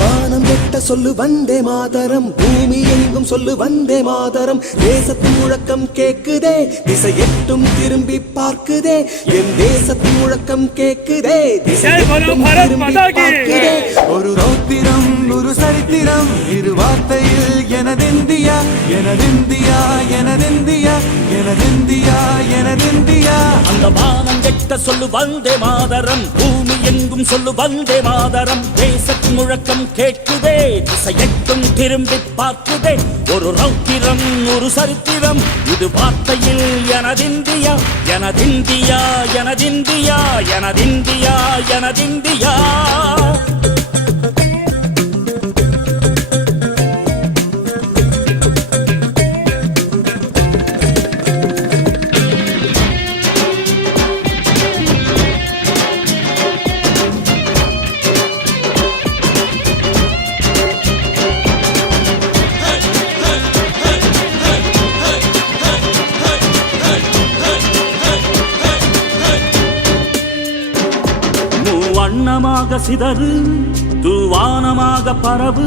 வானம் எட்ட சொல்லு வந்தே மாதரம், பூமி எங்கும் சொல்லு வந்தே மாதரம். தேசத்தின் முழக்கம் கேக்குதே, திசை எட்டும் திரும்பி பார்க்குதே. என் தேசத்தின் முழக்கம் கேக்குதே, திசை எட்டும் திரும்பி பார்க்குதே. ஒரு ரௌத்திரம் ஒரு சரித்திரம், இரு வார்த்தையில் எனதிந்தியா எனதிந்தியா எனதிந்தியா எனதிந்தியா எனதிந்தியா. அந்த வானம் எட்ட சொல்லு வந்தே மாதரம், பூமி எங்கும் சொல்லு வந்தே மாதரம். தேசத்தின் முழக்கம் கேட்குதே, திசை எட்டும் திரும்பி பார்க்குதே. ஒரு ரௌத்திரம் ஒரு சரித்திரம், இது வார்த்தையில் எனதிந்தியா எனதிந்தியா எனதிந்தியா எனதிந்தியா எனதிந்தியா. வண்ணமாக சிதறு தூவானமாக பரவு,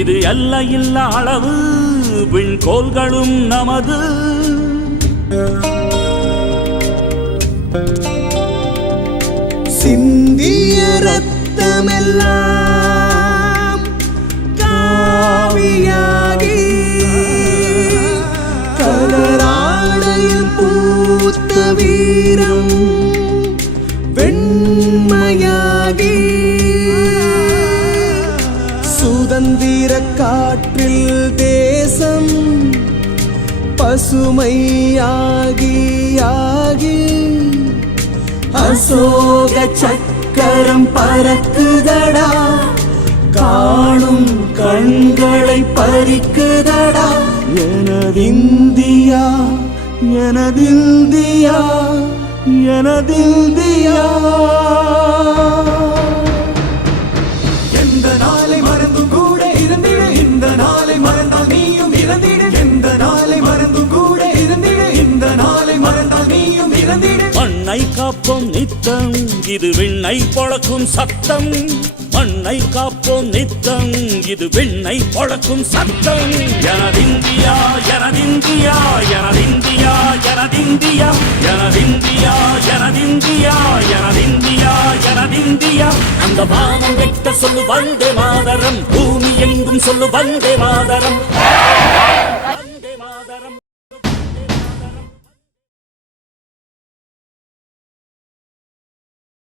இது எல்லையில்லா அளவு, விண்கோள்களும் நமது. சிந்திய ரத்தமெல்லாம் காவியாகி, கலராடையில் பூத்த வீரம் வெண்மையாகி, சுதந்திர காற்றில் தேசம் பசுமையாகி ஆகி, அசோக சக்கரம் பறக்குதடா, காணும் கண்களை பறிக்குதடா. எனதிந்தியா எனதிந்தியா எனதிந்தியா. எந்த நாளை மறந்தும் கூட இருந்திடு, இந்த நாளை மறந்தால் நீயும் இறந்திடு. எந்த நாளை மறந்தும் கூட இருந்திடு, இந்த நாளை மறந்தால் நீயும் இறந்திடு. மண்ணை காப்போம் நித்தம், இது விண்ணை பொழக்கும் சத்தம். மண்ணை காப்போம் நித்தம், இது விண்ணை பொழக்கும் சத்தம். எனதிந்தியா எனதிந்தியா எனதிந்தியா எனதிந்தியா எனதிந்தியா எனதிந்தியா எனதிந்தியா எனதிந்தியா. அந்த வானம் வெட்ட சொல்லு வந்தே மாதரம், பூமி எங்கும் சொல்லு வந்தே மாதரம்.